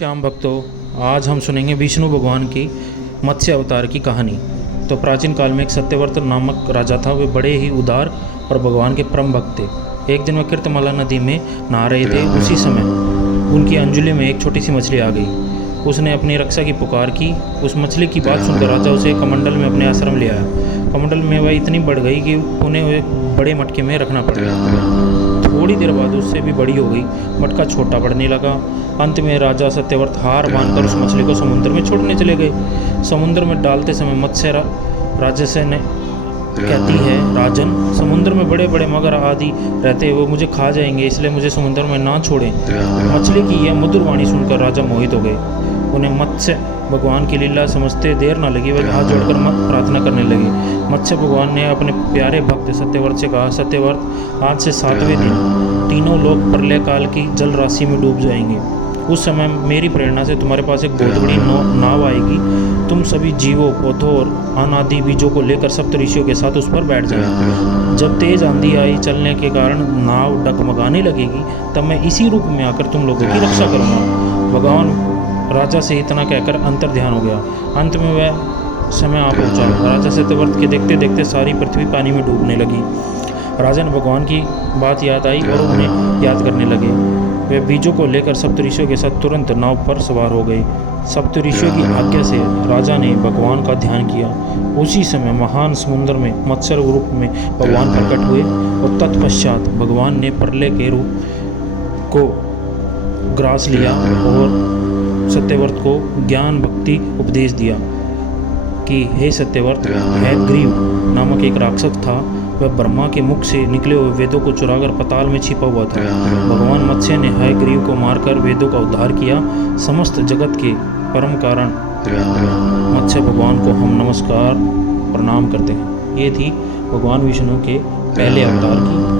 श्याम भक्तों, आज हम सुनेंगे विष्णु भगवान की मत्स्य अवतार की कहानी। तो प्राचीन काल में एक सत्यव्रत नामक राजा था। वे बड़े ही उदार और भगवान के परम भक्त थे। एक दिन वे कीर्तमाला नदी में नहा रहे थे। उसी समय उनकी अंजुली में एक छोटी सी मछली आ गई। उसने अपनी रक्षा की पुकार की। उस मछली की बात सुनकर राजा उसे कमंडल में अपने आश्रम ले आया। कमंडल में वह इतनी बढ़ गई कि उन्हें एक बड़े मटके में रखना पड़ा। थोड़ी देर बाद उससे भी बड़ी हो गई। मटका छोटा पड़ने लगा। अंत में राजा सत्यव्रत हार मानकर उस मछली को समुद्र में छोड़ने चले गए। समुद्र में डालते समय मत्स्य राजस्य ने कहती है, राजन, समुद्र में बड़े बड़े मगर आदि रहते हैं, वो मुझे खा जाएंगे, इसलिए मुझे समुद्र में ना छोड़ें। मछली की यह मधुर वाणी सुनकर राजा मोहित हो गए। उन्हें मत्स्य भगवान की लीला समझते देर न लगी। वह हाथ जोड़कर प्रार्थना करने लगे। मत्स्य भगवान ने अपने प्यारे भक्त सत्यव्रत से कहा, सत्यव्रत, आज से 7वें दिन तीनों लोग प्रलय काल की जल राशि में डूब जाएंगे। उस समय मेरी प्रेरणा से तुम्हारे पास एक बहुत बड़ी नाव आएगी। तुम सभी जीवों, पौधों और अनादि बीजों को लेकर सप्त ऋषियों के साथ उस पर बैठ जाए। जब तेज आंधी आई चलने के कारण नाव डगमगाने लगेगी, तब मैं इसी रूप में आकर तुम लोगों की रक्षा करूँगा। भगवान राजा से इतना कहकर अंतर ध्यान हो गया। अंत में वह समय आ पहुँचा। राजा सत्यव्रत के देखते देखते सारी पृथ्वी पानी में डूबने लगी। राजा ने भगवान की बात याद आई और उन्हें याद करने लगे। वे बीजों को लेकर सप्तऋषियों के साथ तुरंत नाव पर सवार हो गए। सप्तऋषियों की आज्ञा से राजा ने भगवान का ध्यान किया। उसी समय महान समुद्र में मत्स्य रूप में भगवान प्रकट हुए और तत्पश्चात भगवान ने प्रलय के रूप को ग्रास लिया और सत्यव्रत को ज्ञान भक्ति उपदेश दिया कि हे सत्यव्रत, हयग्रीव नामक एक राक्षस था। वह ब्रह्मा के मुख से निकले हुए वेदों को चुराकर पाताल में छिपा हुआ था। भगवान मत्स्य ने हयग्रीव को मारकर वेदों का उद्धार किया। समस्त जगत के परम कारण मत्स्य भगवान को हम नमस्कार प्रणाम करते हैं। ये थी भगवान विष्णु के पहले अवतार की